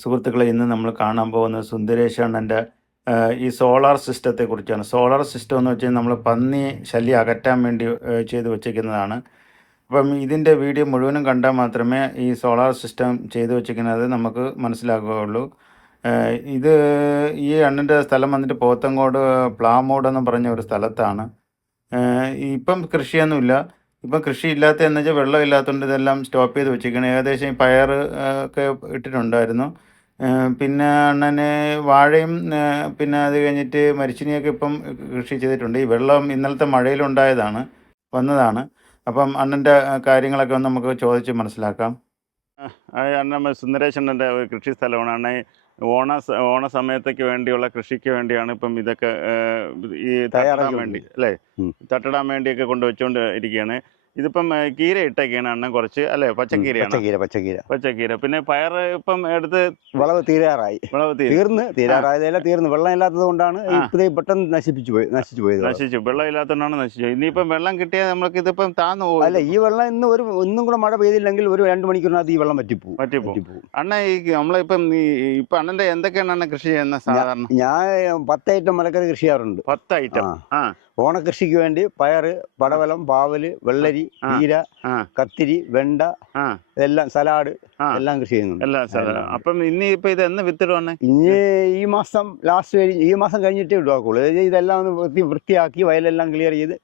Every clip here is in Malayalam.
സുഹൃത്തുക്കളെ, ഇന്ന് നമ്മൾ കാണാൻ പോകുന്നത് സുന്ദരേഷ് അണ്ണൻ്റെ ഈ സോളാർ സിസ്റ്റത്തെക്കുറിച്ചാണ്. സോളാർ സിസ്റ്റം എന്ന് വെച്ചാൽ നമ്മൾ പന്നി ശല്യം അകറ്റാൻ വേണ്ടി ചെയ്ത് വച്ചിരിക്കുന്നതാണ്. അപ്പം ഇതിൻ്റെ വീഡിയോ മുഴുവനും കണ്ടാൽ മാത്രമേ ഈ സോളാർ സിസ്റ്റം ചെയ്ത് വച്ചിരിക്കുന്നത് നമുക്ക് മനസ്സിലാക്കുകയുള്ളൂ. ഇത് ഈ അണ്ണൻ്റെ സ്ഥലം വന്നിട്ട് പോത്തങ്കോട് പ്ലാമോട് എന്ന് പറഞ്ഞ ഒരു സ്ഥലത്താണ്. ഇപ്പം കൃഷിയൊന്നുമില്ല. ഇപ്പം കൃഷിയില്ലാത്ത എന്ന് വെച്ചാൽ വെള്ളം ഇല്ലാത്തതുകൊണ്ട് ഇതെല്ലാം സ്റ്റോപ്പ് ചെയ്ത് വെച്ചിരിക്കണം. ഏകദേശം ഈ പയർ ഒക്കെ ഇട്ടിട്ടുണ്ടായിരുന്നു. പിന്നെ അണ്ണന് വാഴയും പിന്നെ അത് കഴിഞ്ഞിട്ട് മരിച്ചിനിയൊക്കെ ഇപ്പം കൃഷി ചെയ്തിട്ടുണ്ട്. ഈ വെള്ളം ഇന്നലത്തെ മഴയിലുണ്ടായതാണ്, വന്നതാണ്. അപ്പം അണ്ണൻ്റെ കാര്യങ്ങളൊക്കെ ഒന്ന് നമുക്ക് ചോദിച്ച് മനസ്സിലാക്കാം. അണ്ണൻ സുന്ദരേഷ് അണ്ണൻ്റെ ഒരു കൃഷി സ്ഥലമാണ്. അണ്ണൻ ഓണ സമയത്തേക്ക് വേണ്ടിയുള്ള കൃഷിക്ക് വേണ്ടിയാണ് ഇപ്പം ഇതൊക്കെ ഈ തട്ടിടാൻ വേണ്ടി അല്ലേ, തട്ടിടാൻ വേണ്ടിയൊക്കെ കൊണ്ടുവച്ചുകൊണ്ട് ഇരിക്കുകയാണ്. ഇതിപ്പം കീര ഇട്ടൊക്കെയാണ് അണ്ണൻ കുറച്ച് അല്ലേ, പച്ചക്കീരയാണ്. പച്ചക്കീര പിന്നെ പയർ ഇപ്പം എടുത്ത് വിളവ് തീർന്നു. വെള്ളം ഇല്ലാത്തത് കൊണ്ടാണ് പെട്ടെന്ന് നശിച്ചു പോയത്. വെള്ളം ഇല്ലാത്തതുകൊണ്ടാണ് നശിച്ചത്. ഇനിയിപ്പം വെള്ളം കിട്ടിയാൽ നമ്മൾക്ക് ഇതിപ്പം താന്നു പോകും. അല്ല, ഈ വെള്ളം ഒന്നും കൂടെ മഴ പെയ്തില്ലെങ്കിൽ ഒരു 2 മണിക്കൂറിനകത്ത് ഈ വെള്ളം പറ്റിപ്പോകും. അണ്ണ ഈ നമ്മളിപ്പം ഇപ്പൊ അണ്ണന്റെ എന്തൊക്കെയാണ് അണ്ണൻ കൃഷി ചെയ്യുന്ന സാധാരണ? ഞാൻ 10 ഐറ്റം മലക്കറി കൃഷി ചെയ്യാറുണ്ട്. 10 ഐറ്റം. ഓണക്കൃഷിക്ക് വേണ്ടി പയറ്, പടവലം, പാവല്, വെള്ളരി, ചീര, കത്തിരി, വെണ്ട, എല്ലാം സലാഡ് എല്ലാം കൃഷി ചെയ്യുന്നുണ്ട്. അപ്പം ഇനിയിപ്പോ ഇത് എന്ന് വിത്തിടുവാണ്? ഇനി ഈ മാസം ലാസ്റ്റ് ഈ മാസം കഴിഞ്ഞിട്ടേ ഇടുവാക്കുള്ളൂ. ഇതെല്ലാം ഒന്ന് വൃത്തിയാക്കി വയലെല്ലാം ക്ലിയർ ചെയ്ത്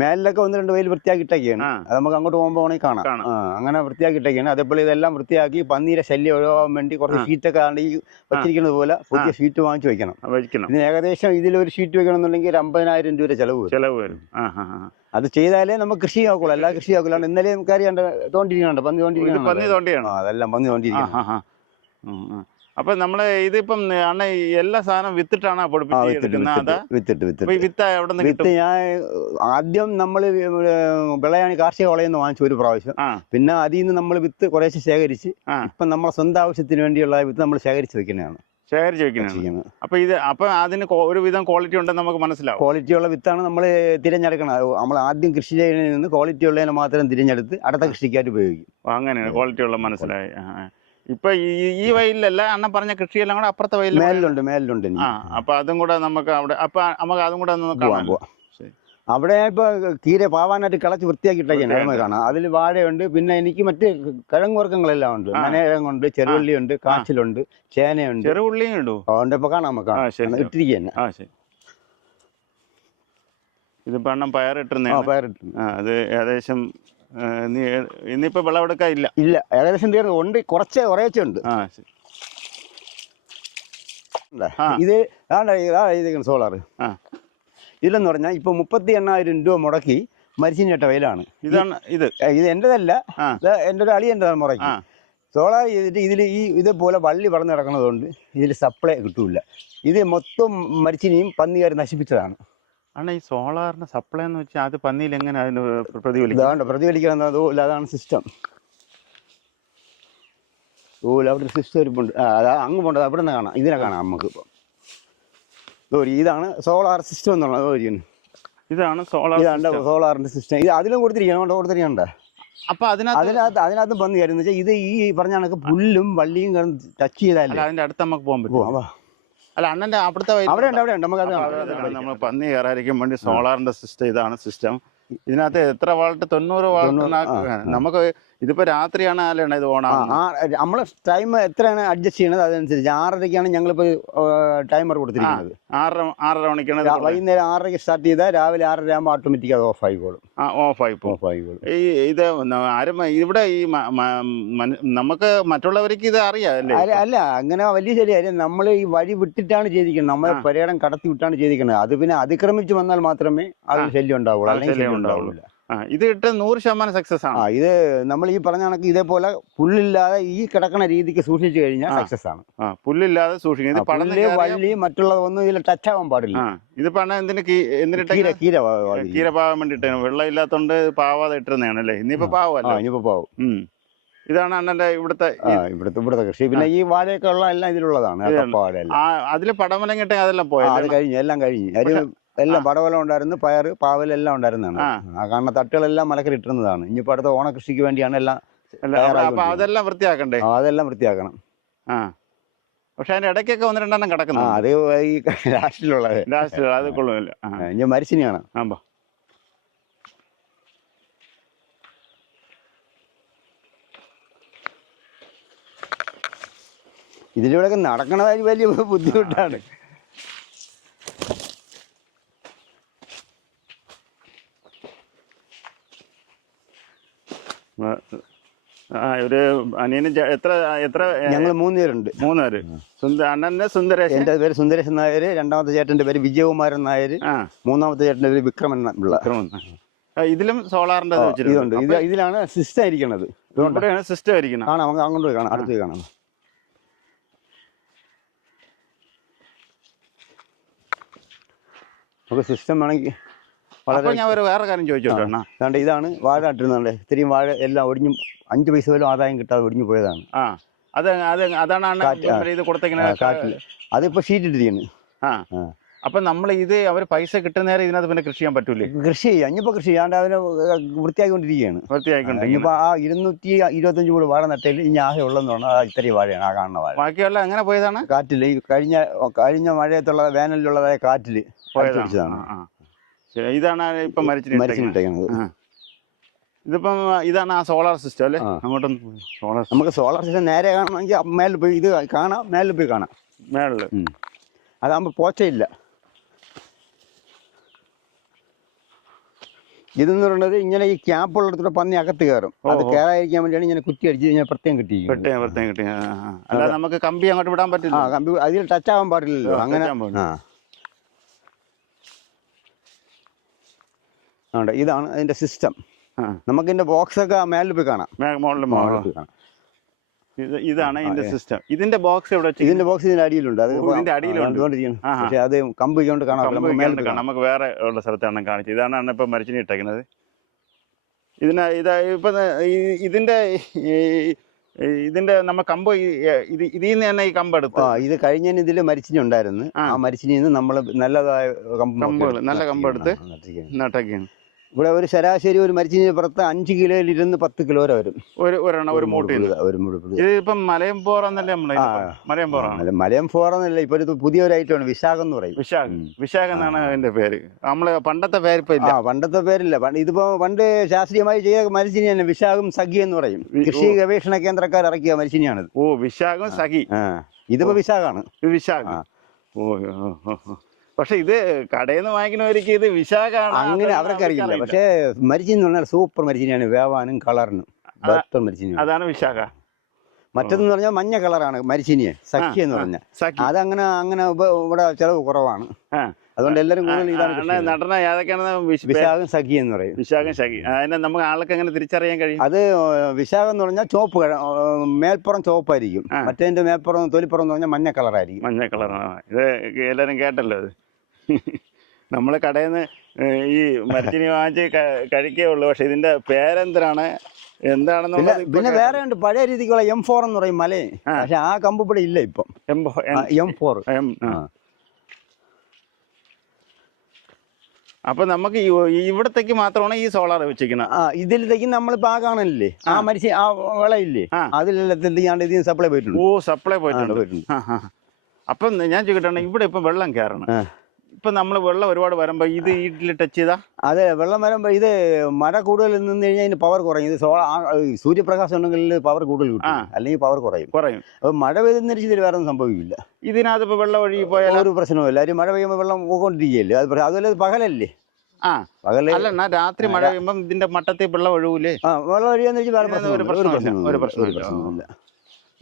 മേലിലൊക്കെ 1-2 വയൽ വൃത്തിയാക്കിയിട്ടൊക്കെയാണ്. അത് നമുക്ക് അങ്ങോട്ട് പോകുമ്പോൾ വേണമെങ്കിൽ കാണാം. അങ്ങനെ വൃത്തിയാക്കിയിട്ടൊക്കെയാണ്. അതേപോലെ ഇതെല്ലാം വൃത്തിയാക്കി പന്നീരെ ശല്യം ഒഴിവാകാൻ വേണ്ടി കുറച്ച് ഷീറ്റൊക്കെ ഈ വച്ചിരിക്കുന്നത് പോലെ പുതിയ ഷീറ്റ് വാങ്ങിച്ചു വെക്കണം. ഇതിന് ഏകദേശം ഇതിലൊരു ഷീറ്റ് വെക്കണമെന്നുണ്ടെങ്കിൽ 50,000 രൂപ ചെലവ് വരും. അത് ചെയ്താലേ നമുക്ക് കൃഷി ആക്കുള്ളൂ, എല്ലാ കൃഷി ആക്കുള്ളൂ. ഇന്നലെ നമുക്ക് അറിയാണ്ട് തോണ്ടിരിക്കണുണ്ട്, പന്നി തോണ്ടിരിക്കണം. അതെല്ലാം പന്നി തോണ്ടിരിക്കണം. അപ്പൊ നമ്മള് ഇതിപ്പം അണ്ണ എല്ലാ സാധനം വിത്തിട്ടാണ് വിത്ത് ഞാൻ ആദ്യം നമ്മള് വിളയാണി കാർഷിക വളയെന്ന് വാങ്ങിച്ചു ഒരു പ്രാവശ്യം. പിന്നെ അതിൽ നിന്ന് നമ്മൾ വിത്ത് കുറേശ്ശെ ശേഖരിച്ച് ഇപ്പൊ നമ്മളെ സ്വന്തം ആവശ്യത്തിന് വേണ്ടിയുള്ള വിത്ത് നമ്മൾ ശേഖരിച്ച് വെക്കുന്നതാണ്. അപ്പൊ അതിന് ഒരുവിധം ക്വാളിറ്റി ഉണ്ടെന്ന് നമുക്ക് മനസ്സിലാവും. ക്വാളിറ്റി ഉള്ള വിത്താണ് നമ്മൾ തിരഞ്ഞെടുക്കണം. നമ്മൾ ആദ്യം കൃഷി ചെയ്യുന്നതിൽ നിന്ന് ക്വാളിറ്റി ഉള്ളതിനെ മാത്രം തിരഞ്ഞെടുത്ത് അടുത്ത കൃഷിക്കായിട്ട് ഉപയോഗിക്കും. അങ്ങനെയാണ് ക്വാളിറ്റി ഉള്ള, മനസ്സിലായി. ഇപ്പൊ ഈ വയലിലല്ല അണ്ണൻ പറഞ്ഞ കൃഷിയെല്ലാം കൂടെ അപ്പുറത്തെ മേലുണ്ട്. അപ്പൊ അതും കൂടെ നമുക്ക് അവിടെ നമുക്ക് അതും കൂടെ ഒന്ന് അവിടെ ഇപ്പൊ കീര പാവാനായിട്ട് കിളച്ച് വൃത്തിയാക്കിയിട്ടൊക്കെയാണ് കാണാം. അതിൽ വാഴയുണ്ട്, പിന്നെ എനിക്ക് മറ്റ് കിഴങ്ങ് വർഗ്ഗങ്ങളെല്ലാം ഉണ്ട്. മനകിഴങ്ങുണ്ട്, ചെറുള്ളിയുണ്ട്, കാച്ചിലുണ്ട്, ചേനയുണ്ട്. ചെറുള്ളിയും ഇട്ടു അതുകൊണ്ട് ഇപ്പൊ കാണാം ഇട്ടിരിക്കുക. ഇതിപ്പോ അണ്ണൻ പയറിട്ടുന്ന അത് ഏകദേശം ഇന്നിപ്പോ വിളവെടുക്കാൻ ഇല്ല, ഏകദേശം തീർന്നു. ഉണ്ട്, കുറച്ചേ ഉണ്ട്. ഇത് സോളാർ ഇതിലെന്ന് പറഞ്ഞാൽ ഇപ്പൊ 38,000 രൂപ മുടക്കി മരിച്ചിനിട്ട വയലാണ്. ഇത് എന്റേതല്ല, എൻ്റെ ഒരു അളിയൻ്റെതാണ് മുടക്കി. സോളാർ ചെയ്തിട്ട് ഇതിൽ ഇതേപോലെ വള്ളി പറന്ന് കിടക്കുന്നതുകൊണ്ട് ഇതിൽ സപ്ലൈ കിട്ടൂല. ഇത് മൊത്തം മരിച്ചിനിയും പന്നിക്കാർ നശിപ്പിച്ചതാണ്. ഈ സോളാറിന് സപ്ലൈ എന്ന് വെച്ചാൽ അത് പന്നിയിൽ എങ്ങനെ അതിന് പ്രതിഫലിക്കണം? അതാണ് സിസ്റ്റം. അവിടെ ഒരു സിസ്റ്റം ഇരിപ്പുണ്ട്. അങ്ങ് പോണ്ടത് അവിടെ നിന്ന് കാണാം. ഇതിനെ കാണാം നമുക്ക്. ഇപ്പം ഇതാണ് സോളാർ സിസ്റ്റം എന്നുള്ളത്. ഇതാണ് സോളാറിന്റെ സിസ്റ്റം. ഇത് അതിലും കൊടുത്തിരിക്കണ്ട. അപ്പൊ അതിനകത്ത് പന്നി കാര്യം വെച്ചാൽ ഇത് ഈ പറഞ്ഞ കണക്ക് പുല്ലും വള്ളിയും ടച്ച് ചെയ്താലേ അതിന്റെ അടുത്ത് നമുക്ക് പോകാൻ പറ്റും. അല്ല അണ്ണന്റെ അവിടുത്തെ അവിടെ ഉണ്ട്. നമ്മൾ പന്നി കയറാതിരിക്കാൻ വേണ്ടി സോളാറിന്റെ സിസ്റ്റം, ഇതാണ് സിസ്റ്റം. ഇതിനകത്ത് എത്ര വാൾട്ട്? 90 വാൾട്ട്. നമുക്ക് ഇതിപ്പോ രാത്രിയാണ് ആലാണ് ഇത് ഓണാ. നമ്മളെ ടൈം എത്രയാണ് അഡ്ജസ്റ്റ് ചെയ്യണത് അതനുസരിച്ച്. 6:30ക്കാണ് ഞങ്ങളിപ്പോ ടൈമർ കൊടുത്തിരിക്കുന്നത്. 6:30 മണിക്കാണ്. വൈകുന്നേരം 6:30 സ്റ്റാർട്ട് ചെയ്താൽ രാവിലെ 6:30 ആകുമ്പോൾ ഓട്ടോമാറ്റിക് അത് ഓഫ് ആയിക്കോളും. ഇത് ആരും ഇവിടെ ഈ നമുക്ക് മറ്റുള്ളവർക്ക് ഇത് അറിയാം അല്ല, അങ്ങനെ വലിയ ശരിയായി. നമ്മൾ ഈ വഴി വിട്ടിട്ടാണ് ചെയ്തിരിക്കുന്നത്, നമ്മളെ പര്യടം കടത്തി വിട്ടാണ് ചെയ്തിരിക്കുന്നത്. അത് പിന്നെ അതിക്രമിച്ച് വന്നാൽ മാത്രമേ അത് ശല്യം ഉണ്ടാവുള്ളൂ, അല്ലെങ്കിൽ ശല്യം ഉണ്ടാവില്ല. ഇത് ഇട്ട് 100% സക്സസ് ആണ്. ഇത് നമ്മൾ ഈ പറഞ്ഞ കണക്ക് ഇതേപോലെ പുല്ലില്ലാതെ ഈ കിടക്കുന്ന രീതിക്ക് സൂക്ഷിച്ചു കഴിഞ്ഞാൽ സക്സസ് ആണ്. പുല്ലില്ലാതെ സൂക്ഷിക്കും. വള്ളി മറ്റുള്ളതൊന്നും ഇതിൽ ടച്ച് ആവാൻ പാടില്ല. ഇത് കീര പാവാൻ വേണ്ടിട്ട് വെള്ളം ഇല്ലാത്തോണ്ട് പാവാതെ ഇട്ടിരുന്നതാണ് അല്ലേ? ഇനിയിപ്പോ പാവും. ഇതാണ് അണ്ണന്റെ ഇവിടുത്തെ കൃഷി. പിന്നെ ഈ വാഴയൊക്കെ ഉള്ള എല്ലാം ഇതിലുള്ളതാണ്. അതില് പടമലം കിട്ടെ അതെല്ലാം പോയത്. അത് കഴിഞ്ഞു, എല്ലാം കഴിഞ്ഞു. എല്ലാം പടവലം ഉണ്ടായിരുന്നു, പയറ്, പാവലെല്ലാം ഉണ്ടായിരുന്നതാണ്. കാരണം തട്ടുകളെല്ലാം മലക്കറി ഇട്ടിരുന്നതാണ്. ഇനിയിപ്പോ അടുത്ത ഓണകൃഷിക്ക് വേണ്ടിയാണ് എല്ലാം. അതെല്ലാം വൃത്തിയാക്കണ്ടേ? അതെല്ലാം വൃത്തിയാക്കണം. പക്ഷെ അതിന്റെ ഇടയ്ക്കൊക്കെ ഒന്ന് രണ്ടെണ്ണം ആ കിടക്കുന്നു. അത് ഈ ലാസ്റ്റിലുള്ളത്. ലാസ്റ്റ് അത് കൊള്ളുമില്ല. ഇനി മരിച്ചിനെയാണ്. ആകുമ്പോ ഇതിലൂടെയൊക്കെ നടക്കണതായി വലിയ ബുദ്ധിമുട്ടാണ്. ഒരു അനിയന് എത്ര എത്ര ഞങ്ങൾ 3 പേരുണ്ട്. 3 പേര്. അണ്ണന്റെ സുന്ദരേശൻ. എന്റെ പേര് സുന്ദരേശൻ നായർ, രണ്ടാമത്തെ ചേട്ടന്റെ പേര് വിജയകുമാരൻ നായർ, മൂന്നാമത്തെ ചേട്ടന്റെ പേര് വിക്രമൻ പിള്ള. ഇതിലും സോളാറിന്റെ ഇതുണ്ട്. ഇതിലാണ് സിസ്റ്റം ഇരിക്കണത്. ഇവിടെയാണ് സിസ്റ്റം ഇരിക്കുന്നത്. കാണാം, നമുക്ക് അങ്ങോട്ട് പോയി കാണാം, അടുത്ത് പോയി കാണാം. നമുക്ക് സിസ്റ്റം വേണമെങ്കിൽ വളരെ. ഞാൻ വേറെ കാര്യം ചോദിച്ചോട്ടെ. ഇതാണ് വാഴ നട്ടിരുന്നുണ്ട്. ഇത്രയും വാഴ എല്ലാം ഒടിഞ്ഞു, 5 പൈസ പോലും ആദായം കിട്ടാതെ ഒടിഞ്ഞു പോയതാണ്. അതാണ് ഇത് കൊടുത്തേക്കുന്നത്. കാറ്റിൽ അതിപ്പോ ഷീറ്റ് ഇട്ടിരിക്കുന്നു. അപ്പൊ നമ്മൾ ഇത് അവർ പൈസ കിട്ടുന്ന നേരം ഇതിനകത്ത് പിന്നെ കൃഷി ചെയ്യാൻ പറ്റൂലേ? കൃഷി ചെയ്യാം. ഇനിയിപ്പോ കൃഷി ചെയ്യാണ്ട് അവനെ വൃത്തിയാക്കിക്കൊണ്ടിരിക്കുകയാണ്. ഇനിയിപ്പോ ആ 225 കൂടി വാഴ നട്ടതിൽ ഇനി ആകെ ഉള്ളെന്ന് പറഞ്ഞാൽ ഇത്രയും വാഴയാണ്, ആ കാണുന്ന വാഴ. ബാക്കിയുള്ള എങ്ങനെ പോയതാണ്? കാറ്റില് ഈ കഴിഞ്ഞ മഴയത്തുള്ള വേനലിലുള്ളതായ കാറ്റില് പോയതാണ്. ഇതാണ് ഇപ്പൊ മരിച്ചിട്ടേക്കുന്നത്. ഇതിപ്പം ഇതാണ് ആ സോളാർ സിസ്റ്റം അല്ലേ? അങ്ങോട്ടൊന്ന് സോളാർ, നമുക്ക് സോളാർ സിസ്റ്റം നേരെ കാണണമെങ്കിൽ മേലിൽ പോയി ഇത് കാണാം, മേലിൽ പോയി കാണാം. മേളില് അതാകുമ്പോ പോച്ചയില്ല. ഇതെന്ന് പറയുന്നത് ഇങ്ങനെ ഈ ക്യാമ്പുള്ളിടത്തൂടെ പന്നി അകത്ത് കയറും. അത് കയറാതിരിക്കാൻ വേണ്ടിയാണ് ഇങ്ങനെ കുറ്റി അടിച്ച് കഴിഞ്ഞാൽ പ്രത്യേകം കിട്ടി. അല്ലാതെ നമുക്ക് കമ്പി അങ്ങോട്ട് വിടാൻ പറ്റില്ല. കമ്പി അതിൽ ടച്ച് ആവാൻ പാടില്ലല്ലോ. അങ്ങനെ ഇതാണ് അതിന്റെ സിസ്റ്റം. നമുക്ക് ഇതിന്റെ ബോക്സ് ഒക്കെ മേലിൽ പോയി കാണാം. ഇതാണ് ഇതിന്റെ സിസ്റ്റം. ഇതിന്റെ ബോക്സ് എവിടെ? ഇതിന്റെ ബോക്സ് ഇതിന്റെ അടിയിലുണ്ട്. അത് ഇതിന്റെ അടിയിലുണ്ട്. പക്ഷെ അത് കമ്പ് കൊണ്ട് കാണാം. നമുക്ക് വേറെ ഉള്ള സ്ഥലത്താണ് കാണിച്ചത്. ഇതാണ് ഇപ്പൊ മരിച്ചിനി ഇട്ടേക്കുന്നത്. ഇപ്പൊ ഇതിന്റെ നമ്മ കമ്പ് ഇതിൽ നിന്ന് തന്നെ ഈ കമ്പ് എടുത്തു. ഇത് കഴിഞ്ഞ ഇതില് മരിച്ചിനി ഉണ്ടായിരുന്നു. ആ മരിച്ചിനി നമ്മള് നല്ലതായ നല്ല കമ്പ് എടുത്ത് നട്ടൊക്കെയാണ്. ഇവിടെ ഒരു ശരാശരി ഒരു മരിച്ചിനി പുറത്ത് 5 കിലോയിൽ ഇരുന്ന് 10 കിലോ വരെ വരും. ഒരു മൂട്ടിൽ. ഇതിപ്പം മലയംപോറന്നല്ലേ? മലയംപോറന്നല്ല, ഇപ്പൊ പുതിയൊരു ഐറ്റമാണ് വിശാഖം എന്ന് പറയും. വിശാഖം എന്നാണ് അതിന്റെ പേര്. നമ്മള് പണ്ടത്തെ പേര് ഇപ്പൊ ഇല്ല. പണ്ടത്തെ പേരില്ല. ഇതിപ്പോ പണ്ട് ശാസ്ത്രീയമായി ചെയ്ത മരിച്ചിനി തന്നെ വിശാഖം സഖി എന്ന് പറയും. കൃഷി ഗവേഷണ കേന്ദ്രക്കാർ ഇറക്കിയ മരിച്ചിനിയാണിത്. വിശാഖം സഖി. ഇതിപ്പോ വിശാഖാണ്. വിശാഖം. പക്ഷെ ഇത് കടയിൽ നിന്ന് വാങ്ങിക്കുന്നവർക്ക് ഇത് വിശാഖാണ്. അങ്ങനെ അവർക്ക് അറിയില്ല. പക്ഷെ മരിച്ചിനി എന്ന് പറഞ്ഞാൽ സൂപ്പർ മരിച്ചിനിയാണ്, വേവാനും കളറിനും. അതാണ് വിശാഖ. മറ്റെന്ന് പറഞ്ഞാൽ മഞ്ഞ കളറാണ് മരിച്ചിനിയെ. സഖി എന്ന് പറഞ്ഞാൽ അതങ്ങനെ ഇവിടെ ചെലവ് കുറവാണ്. അതുകൊണ്ട് എല്ലാവരും കൂടുതൽ ഇതാണ് നടന. ഏതൊക്കെയാണ്? വിശാഖം സഖി എന്ന് പറയും. വിശാഖം സഖി. അതിനെ നമുക്ക് ആൾക്ക് എങ്ങനെ തിരിച്ചറിയാൻ കഴിയും? അത് വിശാഖം എന്ന് പറഞ്ഞാൽ ചുവപ്പ്, മേൽപ്പുറം ചുവപ്പായിരിക്കും. മറ്റേതിന്റെ മേൽപ്പുറം തൊലിപ്പുറം എന്ന് പറഞ്ഞാൽ മഞ്ഞ കളറായിരിക്കും. മഞ്ഞ കളറാണ്. ഇത് എല്ലാവരും കേട്ടല്ലോ. അത് നമ്മള് കടയിൽ നിന്ന് ഈ മരിച്ചിനി വാങ്ങിച്ച് കഴിക്കേ ഉള്ളു. പക്ഷെ ഇതിന്റെ പേരെന്തിനാണ്, എന്താണെന്നുള്ള പിന്നെ വേറെ ഉണ്ട്. പഴയ രീതിക്കുള്ള M4 എന്ന് പറയും മലയെ. പക്ഷെ ആ കമ്പ് ഇവിടെ ഇല്ല ഇപ്പം. M4. അപ്പൊ നമുക്ക് ഇവിടത്തേക്ക് മാത്രമാണ് ഈ സോളാർ വെച്ചിരിക്കുന്നത്. ഇതിലേക്ക് നമ്മളിപ്പോ ആ കാണലില്ലേ, ആ മരിച്ച ആ വിളയില്ലേ, അതിലെത്തിയാണ്ട് ഇതിന് സപ്ലൈ പോയിട്ടുണ്ട്. സപ്ലൈ പോയിട്ടുണ്ട്. അപ്പൊ ഞാൻ ചോദിക്കട്ടെ, ഇവിടെ ഇപ്പൊ വെള്ളം കയറണം. ഇപ്പൊ നമ്മള് വെള്ളം ഒരുപാട് വരുമ്പോ ഇത് ഇതിൽ ടച്ച് ചെയ്താ? അതെ, വെള്ളം വരുമ്പോ ഇത് മഴ കൂടുതൽ നിന്ന് കഴിഞ്ഞാൽ ഇതിന് പവർ കുറയും. ഇത് സൂര്യപ്രകാശം ഉണ്ടെങ്കിൽ പവർ കൂടുതൽ കിട്ടും, അല്ലെങ്കിൽ പവർ കുറയും. അപ്പൊ മഴ പെയ്തെന്ന് ഇതിൽ വേറെ ഒന്നും സംഭവിക്കില്ല. ഇതിനകത്ത് ഇപ്പൊ വെള്ളം ഒഴുകി പോയാൽ ഒരു പ്രശ്നവുമില്ല. മഴ പെയ്യുമ്പോ വെള്ളം പോയിക്കൊണ്ടിരിക്കുകയല്ലേ. അതുപോലെ പകലല്ലേ? പകല് അല്ല, രാത്രി മഴ പെയ്യുമ്പോ ഇതിന്റെ മട്ടത്തിൽ വെള്ളം ഒഴുകൂലേ? വെള്ളം ഒഴുകാന്ന് വെച്ചാൽ ഒരു പ്രശ്നമില്ല.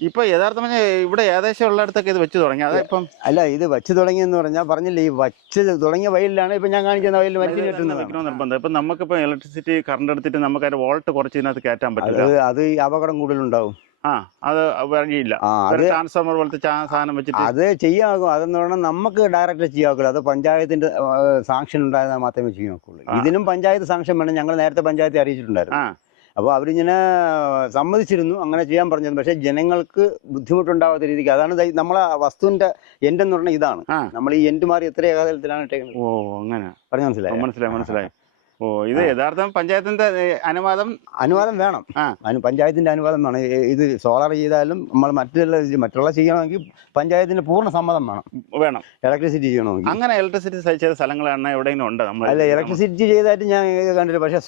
ഇപ്പൊ യഥാർത്ഥം ഇവിടെ ഏകദേശം ഉള്ളിടത്തൊക്കെ ഇത് വെച്ച് തുടങ്ങി. അതിപ്പം അല്ല, ഇത് വെച്ച് തുടങ്ങിയെന്ന് പറഞ്ഞാൽ പറഞ്ഞില്ലേ, ഈ വച്ച് തുടങ്ങിയ വയലിലാണ് ഇപ്പൊ ഞാൻ കാണിക്കുന്ന വയലിൽ മരിച്ചിനി നിർബന്ധം. ഇപ്പൊ നമുക്കിപ്പോ ഇലക്ട്രിസിറ്റി കറണ്ട് എടുത്തിട്ട് നമുക്ക് അതിന്റെ വോൾട്ട് കുറച്ച് ഇതിനകത്ത് കയറ്റാൻ പറ്റില്ല. അത് അപകടം കൂടുതലുണ്ടാവും. അത് വഴിയില്ല. ട്രാൻസ്ഫോമർ പോലത്തെ സാധനം വെച്ചിട്ട് അത് ചെയ്യാകും. അതെന്ന് പറഞ്ഞാൽ നമുക്ക് ഡയറക്റ്റ് ചെയ്യാക്കുള്ളൂ. അത് പഞ്ചായത്തിന്റെ സാങ്ഷൻ ഉണ്ടായാൽ മാത്രമേ ചെയ്യാക്കുള്ളൂ. ഇതിനും പഞ്ചായത്ത് സാങ്ഷൻ വേണം. ഞങ്ങൾ നേരത്തെ പഞ്ചായത്തെ അറിയിച്ചിട്ടുണ്ടായിരുന്നു. അപ്പോൾ അവരിങ്ങനെ സമ്മതിച്ചിരുന്നു, അങ്ങനെ ചെയ്യാൻ പറഞ്ഞിരുന്നു. പക്ഷേ ജനങ്ങൾക്ക് ബുദ്ധിമുട്ടുണ്ടാവാത്ത രീതിക്ക്, അതാണ് നമ്മളെ വസ്തുവിന്റെ എൻഡ് എന്ന് പറഞ്ഞാൽ ഇതാണ്. നമ്മൾ ഈ എൻഡ് മാറി എത്ര ഏകാതലത്തിലാണ് ഇട്ടേക്കുന്നത്. അങ്ങനെ പറഞ്ഞ മനസ്സിലായി. മനസ്സിലായി. ഓ ഇത് യഥാർത്ഥം പഞ്ചായത്തിന്റെ അനുവാദം വേണം. ആ. പഞ്ചായത്തിന്റെ അനുവാദം വേണം. ഇത് സോളാർ ചെയ്താലും നമ്മൾ മറ്റുള്ള ചെയ്യണമെങ്കിൽ പഞ്ചായത്തിന്റെ പൂർണ്ണ സമ്മതം വേണം. ഇലക്ട്രിസിറ്റി ചെയ്യണമെങ്കിൽ. അങ്ങനെ ഇലക്ട്രിസിറ്റി ചെയ്ത സ്ഥലങ്ങളാണ് എവിടെയെങ്കിലും ഉണ്ട് അല്ല, ഇലക്ട്രിസിറ്റി ചെയ്തായിട്ട് ഞാൻ കണ്ടില്ല. പക്ഷെ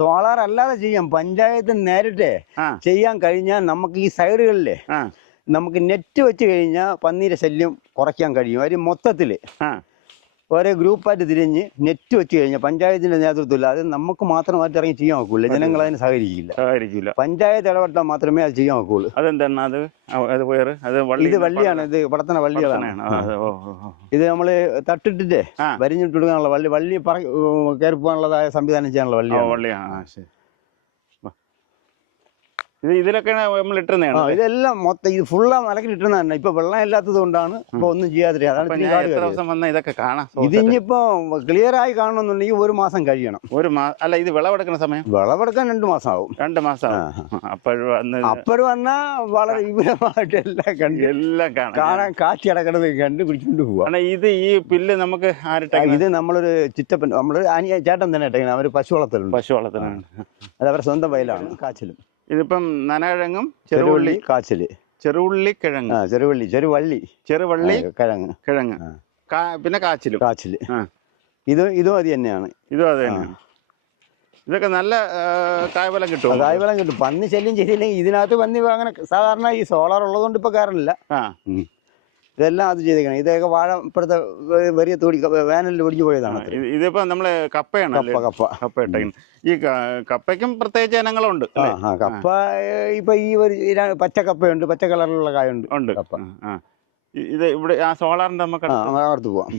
സോളാർ അല്ലാതെ ചെയ്യാം. പഞ്ചായത്ത് നേരിട്ട് ചെയ്യാൻ കഴിഞ്ഞാൽ നമുക്ക് ഈ സൈഡുകളിലെ നമുക്ക് നെറ്റ് വെച്ച് കഴിഞ്ഞാൽ പന്നീരെ ശല്യം കുറയ്ക്കാൻ കഴിയും. ഒരു മൊത്തത്തിൽ ഓരോ ഗ്രൂപ്പായിട്ട് തിരിഞ്ഞ് നെറ്റ് വെച്ച് കഴിഞ്ഞാൽ പഞ്ചായത്തിന്റെ നേതൃത്വത്തിൽ അത് നമുക്ക് മാത്രമായിട്ട് ഇറങ്ങി ചെയ്യാൻ നോക്കൂല. ജനങ്ങൾ അതിന് സഹകരിക്കില്ല. പഞ്ചായത്ത് ഇടപെട്ടാൽ മാത്രമേ അത് ചെയ്യാൻ നോക്കുള്ളൂ. ഇത് വള്ളിയാണ്. ഇത് പടത്തണ വള്ളികളാണ്. ഇത് നമ്മള് തട്ടിട്ടിട്ട് വരിഞ്ഞിട്ട് കൊടുക്കാനുള്ള വള്ളി കയറി പോകാനുള്ളതായ സംവിധാനം ചെയ്യാനുള്ള വള്ളിയാണ്. ഇതിലൊക്കെ നമ്മൾ ഇട്ടുന്നതാണ്. ഇതെല്ലാം മൊത്തം ഇത് ഫുള്ളാ മലക്കിൽ ഇട്ടുന്ന തന്നെ. ഇപ്പൊ വെള്ളം ഇല്ലാത്തത് കൊണ്ടാണ് ഇപ്പൊ ഒന്നും ചെയ്യാതെ. ഇതൊക്കെ കാണാം. ഇതിനിപ്പോ ക്ലിയർ ആയി കാണണമെന്നുണ്ടെങ്കിൽ 1 മാസം കഴിയണം. അല്ല, ഇത് വിളവെടുക്കുന്ന സമയം വിളവെടുക്കാൻ 2 മാസമാവും. 2 മാസം. അപ്പോഴും വന്നാ വളരെ വിപുലമായിട്ട് എല്ലാം കാണാൻ കാച്ചി കിടക്കണത് കണ്ട് പിടിച്ചോണ്ട് പോവാ. ഇത് ഈ പില്ല് നമുക്ക് ഇത് നമ്മളൊരു ചിറ്റപ്പൻ ചേട്ടൻ തന്നെ ഇട്ടേക്കണം. അവര് പശു വളർത്തലാണ്. അത് അവരുടെ സ്വന്തം വയലാണ്. കാച്ചിലും ഇതിപ്പം നനകിഴങ്ങും ചെറുവള്ളി കാച്ചില് ചെറുവള്ളി കിഴങ്ങ് ചെറുവള്ളി കിഴങ്ങ് പിന്നെ കാച്ചില് ഇതും അത് തന്നെയാണ്. ഇതൊക്കെ നല്ല കായ്ഫലം കിട്ടും. പന്നി ശല്യം ചെയ്തില്ലെങ്കിൽ ഇതിനകത്ത് പന്നി അങ്ങനെ സാധാരണ ഈ സോളാർ ഉള്ളതുകൊണ്ട് ഇപ്പൊ കയറില്ല. ഇതെല്ലാം അത് ചെയ്തേക്കണം. ഇതൊക്കെ വാഴ ഇപ്പോഴത്തെ വലിയ തോടി വേനലിൽ ഒടിഞ്ഞു പോയതാണ്. ഇതിപ്പോ നമ്മള് കപ്പയാണ്. കപ്പ ഇട്ടേക്കുന്നത്. ഈ കപ്പയ്ക്കും പ്രത്യേകിച്ച് ഇനങ്ങളുണ്ട്. കപ്പ ഇപ്പൊ ഈ ഒരു പച്ചക്കപ്പയുണ്ട്, പച്ച കളറിലുള്ള കായുണ്ട് കപ്പ. ഇത് ഇവിടെ ആ സോളാറിന്റെ നമുക്ക് അടുത്ത് പോവാം.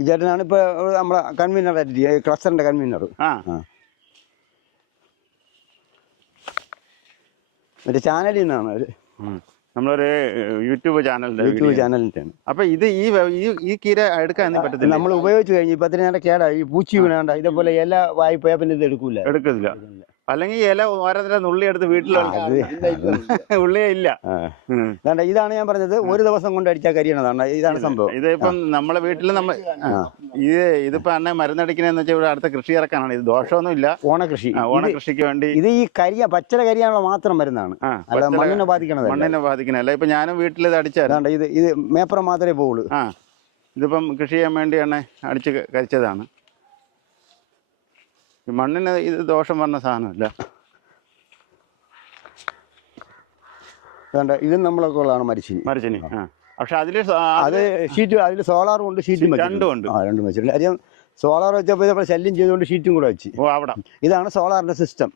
ഈ ചേട്ടനാണ് ഇപ്പൊ നമ്മളെ കൺവീനറായിട്ട് ക്ലസ്റ്ററിന്റെ കൺവീനർ. ഒരു ചാനലിൽ നിന്നാണ് നമ്മളൊരു യൂട്യൂബ് ചാനലിന്റെ. അപ്പൊ ഇത് ഈ കീര എടുക്കാൻ പറ്റത്തില്ല. നമ്മൾ ഉപയോഗിച്ച് കഴിഞ്ഞ് ഇപ്പൊ അതിനെ കേടായി പൂച്ചി വീണാണ്ട. ഇതേപോലെ ഇല വായിപ്പോയാൽ പിന്നെ ഇത് എടുക്കില്ല. അല്ലെങ്കിൽ ഇല ഓരോരുത്തരെ നുള്ളി എടുത്ത് വീട്ടിൽ ഉള്ളിയേ ഇല്ല. ഇതാണ് ഞാൻ പറഞ്ഞത്, 1 ദിവസം കൊണ്ട് അടിച്ചാൽ കരിയണതാണ്. ഇതാണ് സംഭവം. ഇതിപ്പം നമ്മളെ വീട്ടിൽ ഇതിപ്പോ അന്നെ മരുന്നടിക്കണെന്ന് വെച്ചാൽ ഇവിടെ അടുത്ത കൃഷി ഇറക്കാനാണ്. ഇത് ദോഷമൊന്നും ഇല്ല. ഓണകൃഷിക്ക് വേണ്ടി ഇത് ഈ പച്ചല കരിയാനുള്ള മാത്രം മരുന്നാണ്. മണ്ണിനെ ബാധിക്കണല്ല. ഇപ്പൊ ഞാനും വീട്ടിൽ ഇത് അടിച്ചാണ്. ഇത് മേപ്പറം മാത്രമേ പോകുള്ളൂ. ഇതിപ്പം കൃഷി ചെയ്യാൻ വേണ്ടിയാണ് അടിച്ച് കരിച്ചതാണ്. മണ്ണിന് ഇത് ദോഷം പറഞ്ഞ സാധനമല്ല. ഇത് നമ്മളൊക്കെ ഉള്ളതാണ് മരിച്ചിനി. പക്ഷെ അതില് ഷീറ്റ്, അതിൽ സോളാറും ഉണ്ട്, ഷീറ്റും രണ്ടും വെച്ചിട്ടുണ്ട്. കാര്യം സോളാർ വെച്ചപ്പോൾ ശല്യം ചെയ്തുകൊണ്ട് ഷീറ്റും കൂടെ വെച്ച്. ഇതാണ് സോളാറിന്റെ സിസ്റ്റം.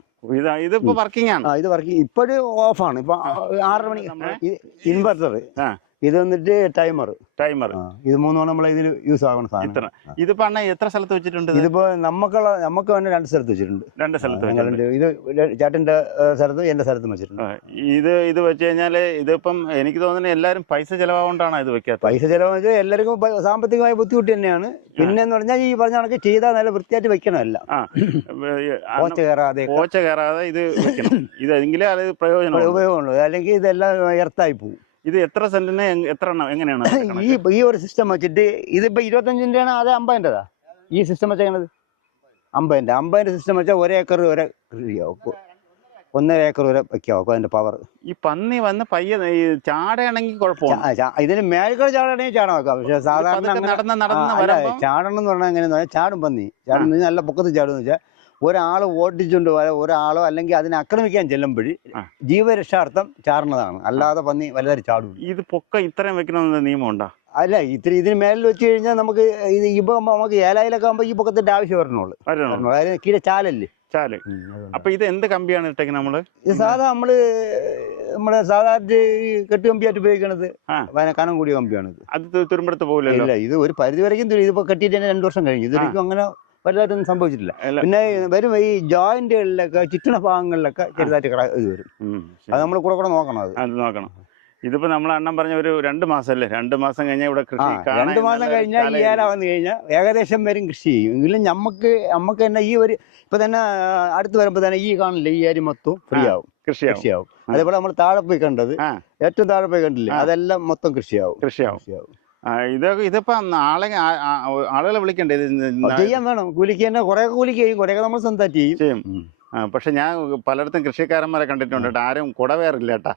ഇതിപ്പോ വർക്കിംഗ് ആണ്. ഇത് വർക്കിംഗ് ഇപ്പോഴും ഓഫാണ്. ഇപ്പൊ 6:30 മണി ഇൻവെർട്ടർ. ഇത് വന്നിട്ട് ടൈമർ. ഇത് 3 നമ്മൾ ഇതിൽ യൂസ് ആകണ സാധനം. ഇതിപ്പോ എത്ര സ്ഥലത്ത് വെച്ചിട്ടുണ്ട്? ഇതിപ്പോ നമുക്ക് തന്നെ 2 സ്ഥലത്ത് വെച്ചിട്ടുണ്ട്. ഇത് ചേട്ടന്റെ സ്ഥലത്തും എന്റെ സ്ഥലത്തും വെച്ചിട്ടുണ്ട്. ഇത് വെച്ച് കഴിഞ്ഞാല് ഇതിപ്പം എനിക്ക് തോന്നുന്നത് എല്ലാരും പൈസ ചെലവാകൊണ്ടാണ് ഇത് വെക്കാത്തത്. പൈസ ചെലവ് എല്ലാവർക്കും സാമ്പത്തികമായ ബുദ്ധിമുട്ട് തന്നെയാണ്. പിന്നെ എന്ന് പറഞ്ഞാൽ ഈ പറഞ്ഞ കണക്ക് ചെയ്താൽ നല്ല വൃത്തിയായിട്ട് വെക്കണമല്ല. പോച്ച കയറാതെ ഇത് വെക്കണം. ഇതെങ്കിലേ അത് ഉപയോഗമുള്ളൂ. അല്ലെങ്കിൽ ഇതെല്ലാം എർത്തായി പോകും. ഇത് എത്ര സെന്റിന് എത്ര എണ്ണം എങ്ങനെയാണ്? ഈ ഒരു സിസ്റ്റം വെച്ചിട്ട് ഇതിപ്പോ 25-ന്റെ ആണ്, അത് 50-ന്റെതാ. ഈ സിസ്റ്റം വെച്ചേക്കണത് 50-ന്റെ സിസ്റ്റം വെച്ചാൽ 1 ഏക്കർ വരെ കൃഷിയാവും. 1.5 ഏക്കർ വരെ വെക്കാവും അതിന്റെ പവർ. ഈ പന്നി വന്ന് പയ്യെ ചാടയാണെങ്കിൽ കുഴപ്പമില്ല. ഇതിന് മേൽക്കൂടെ ചാടണമെങ്കിൽ ചാടാൻ വെക്കാം. പക്ഷെ സാധാരണ ചാടണം എന്ന് പറഞ്ഞാൽ എങ്ങനെയാ ചാടും പന്നി. ചാടുന്ന നല്ല പൊക്കത്ത് ചാടുമെന്ന് വെച്ചാൽ ഒരാൾ ഓടിച്ചുകൊണ്ട് ഒരാളോ അല്ലെങ്കിൽ അതിനെ ആക്രമിക്കാൻ ചെല്ലുമ്പോൾ ജീവരക്ഷാർത്ഥം ചാടുന്നതാണ്. അല്ലാതെ പന്നി വലുതായി ചാടും. ഇത് പൊക്കം ഇത്രയും വെക്കണമെന്ന് നിയമമുണ്ടോ? അല്ല, ഇതിന് മേലിൽ വെച്ച് കഴിഞ്ഞാൽ നമുക്ക് ഇപ്പൊ നമുക്ക് ഏലായിലൊക്കെ ആകുമ്പോൾ ഈ പൊക്കത്തിന്റെ ആവശ്യം വരണുള്ളൂ. അതായത് കീഴെ ചാലല്ലേ. അപ്പൊ ഇത് എന്ത് കമ്പിയാണ് ഇട്ടേക്ക്? ഇത് നമ്മളെ സാധാരണ കെട്ടുകമ്പിയായിട്ട് ഉപയോഗിക്കണത് കനം കൂടിയ കമ്പിയാണ്. അത് തുരുമ്പെടുത്ത് പോകില്ല. ഇത് ഒരു പരിധി വരയ്ക്കും. ഇതിപ്പോ കെട്ടിയിട്ട് 2 വർഷം കഴിഞ്ഞു. ഇതൊരിക്കും അങ്ങനെ വലുതായിട്ടൊന്നും സംഭവിച്ചിട്ടില്ല. പിന്നെ വരും ഈ ജോയിന്റുകളിലൊക്കെ ചുറ്റണ ഭാഗങ്ങളിലൊക്കെ ചെറുതായിട്ട് ഇത് വരും. അത് നമ്മൾ കൂടെ നോക്കണം. അത് നോക്കണം. ഇതിപ്പോ നമ്മൾ അണ്ണൻ പറഞ്ഞ ഒരു 2 മാസം അല്ലേ? 2 മാസം കഴിഞ്ഞാൽ ഇവിടെ കൃഷി 2 മാസം കഴിഞ്ഞാൽ ഈ ഏല വന്നു കഴിഞ്ഞാൽ ഏകദേശം വരും കൃഷി ചെയ്യും. എങ്കിലും നമുക്ക് തന്നെ ഈ ഒരു ഇപ്പൊ തന്നെ അടുത്ത് വരുമ്പോ തന്നെ ഈ കാണില്ലേ, ഈ ഏരി മൊത്തം ഫ്രീ ആവും, കൃഷിയാവും. അതേപോലെ നമ്മൾ താഴെ പോയി കണ്ടത്, ഏറ്റവും താഴെ പോയി കണ്ടില്ലേ, അതെല്ലാം മൊത്തം കൃഷിയാവും. ഇതിപ്പോ ആളുകളെ വിളിക്കണ്ടേ ഇത് ചെയ്യാൻ വേണം. കൂലിക്ക് തന്നെ കുറെ കൂലിക്ക് ചെയ്യും, കുറെ നമ്മൾ സ്വന്തമായിട്ട് ചെയ്യും. ചെയ്യും. പക്ഷെ ഞാൻ പലയിടത്തും കൃഷിക്കാരന്മാരെ കണ്ടിട്ടുണ്ട് കേട്ടോ, ആരും കുടവേറില്ല കേട്ടാ.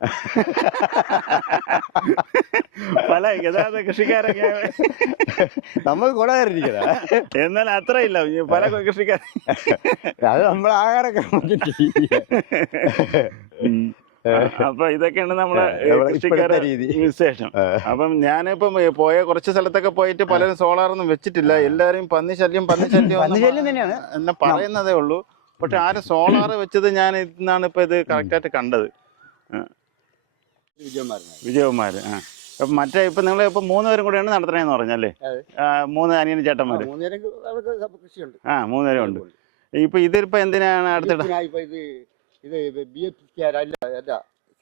പല യഥാർത്ഥ കൃഷിക്കാരൊക്കെ നമുക്ക് കുടവേറിരിക്കല, എന്നാൽ അത്ര ഇല്ല പല കൃഷിക്കാർ. അത് നമ്മൾ ആഹാരമൊക്കെ അപ്പൊ ഇതൊക്കെയാണ് നമ്മളെ കൃഷിക്കാരുടെ രീതി വിശേഷം. അപ്പം ഞാനിപ്പം പോയ കുറച്ച് സ്ഥലത്തൊക്കെ പോയിട്ട് പലരും സോളാറൊന്നും വെച്ചിട്ടില്ല. എല്ലാരും പന്നി ശല്യം തന്നെയാണ് എന്നെ പറയുന്നതേ ഉള്ളൂ. പക്ഷെ ആരും സോളാർ വെച്ചത് ഞാൻ ഇന്നാണ് ഇപ്പൊ ഇത് കറക്റ്റായിട്ട് കണ്ടത്. വിജയകുമാര്. അപ്പൊ മറ്റേ ഇപ്പൊ നിങ്ങൾ ഇപ്പൊ 3 പേരും കൂടെയാണ് നടത്തണേന്ന് പറഞ്ഞല്ലേ? 3 അനിയനും ചേട്ടന്മാര്. 3 പേരും ഉണ്ട്. ഇപ്പൊ ഇതിപ്പോ എന്തിനാണ് അടുത്തിട്ട്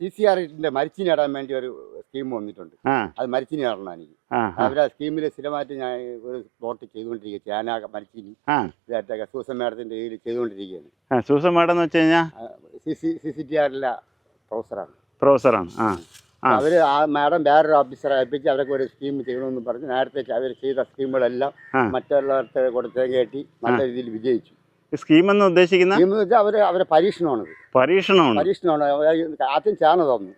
CCR-ന്റെ മരിച്ചിനി നടാൻ വേണ്ടി ഒരു സ്കീം വന്നിട്ടുണ്ട്. അത് മരിച്ചിനി നടണം എനിക്ക്. അവരെ സ്കീമിൽ സ്ഥിരമായിട്ട് ഞാൻ ഒരു പ്ലോട്ട് ചെയ്തുകൊണ്ടിരിക്കുക. ചേന മരിച്ചിനി സൂസൻ മാഡത്തിന്റെ കീഴിൽ ചെയ്തുകൊണ്ടിരിക്കുകയാണ്. സൂസൻ മാഡം എന്ന് വെച്ച് കഴിഞ്ഞാൽ CCTR-ലെ പ്രൊഫസറാണ്. അവര് ആ മാഡം വേറൊരു ഓഫീസറെ ഏൽപ്പിച്ച് അവരൊക്കെ ഒരു സ്കീം ചെയ്യണമെന്ന് പറഞ്ഞ് നേരത്തെ അവർ ചെയ്ത സ്കീമുകളെല്ലാം മറ്റുള്ളവർക്ക് കൊടുത്തേ കേട്ടി നല്ല രീതിയിൽ വിജയിച്ചു. സ്കീം എന്ന് ഉദ്ദേശിക്കുന്ന അവരെ പരീക്ഷണമാണത്. പരീക്ഷണമാണ്. ആദ്യം ചേന തന്നു,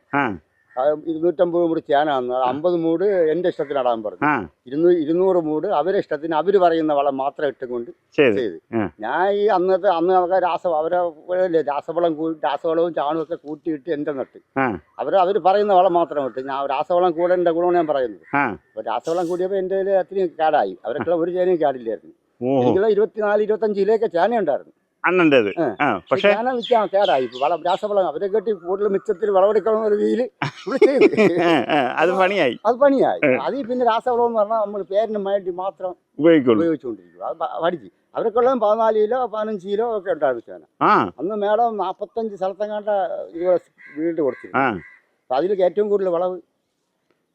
250 മൂട് ചേന തന്നു. 50 മൂട് എന്റെ ഇഷ്ടത്തിന് നടാൻ പറഞ്ഞു. 200 മൂട് അവരെ ഇഷ്ടത്തിന് അവര് പറയുന്ന വളം മാത്രം ഇട്ടുകൊണ്ട് ചെയ്ത്. ഞാൻ ഈ അന്ന് അവരെ രാസവളവും ചാണകമൊക്കെ കൂട്ടിയിട്ട് എന്റെ നട്ട് അവര് പറയുന്ന വളം മാത്രം ഇട്ട്. ഞാൻ രാസവളം കൂടേണ്ട ഗുണമാണ് ഞാൻ പറയുന്നത്. അപ്പൊ രാസവളം കൂടിയപ്പോ എന്റെ അത്രയും കേടായി. അവരൊക്കെ ഒരു ചേനയും കേടില്ലായിരുന്നു. എനിക്കുള്ള 24-25 കിലോയൊക്കെ ചേന ഉണ്ടായിരുന്നു അണ്ണൻ്റെത്. പക്ഷേ ചേന വിൽക്കാൻ കേടായി. രാസവളം അവരെ കെട്ടി കൂടുതൽ മിച്ചത്തിൽ വിളവെടുക്കണം ഒരു രീതിയിൽ ചെയ്തു. അത് പണിയായി. അത് പിന്നെ രാസവളം എന്ന് പറഞ്ഞാൽ നമ്മൾ പേരിന് വേണ്ടി മാത്രം ഉപയോഗിച്ചുകൊണ്ടിരിക്കും. അത് പഠിച്ചു. അവരൊക്കെ ഉള്ളത് 14 കിലോ 15 കിലോ ഒക്കെ ഉണ്ടായിരുന്നു ചേന. അന്ന് മേഡം 45 സ്ഥലത്തെങ്ങാണ്ട വീണ്ടും കൊടുത്തിരുന്നു. അപ്പൊ അതിൽ ഏറ്റവും കൂടുതൽ വിളവ്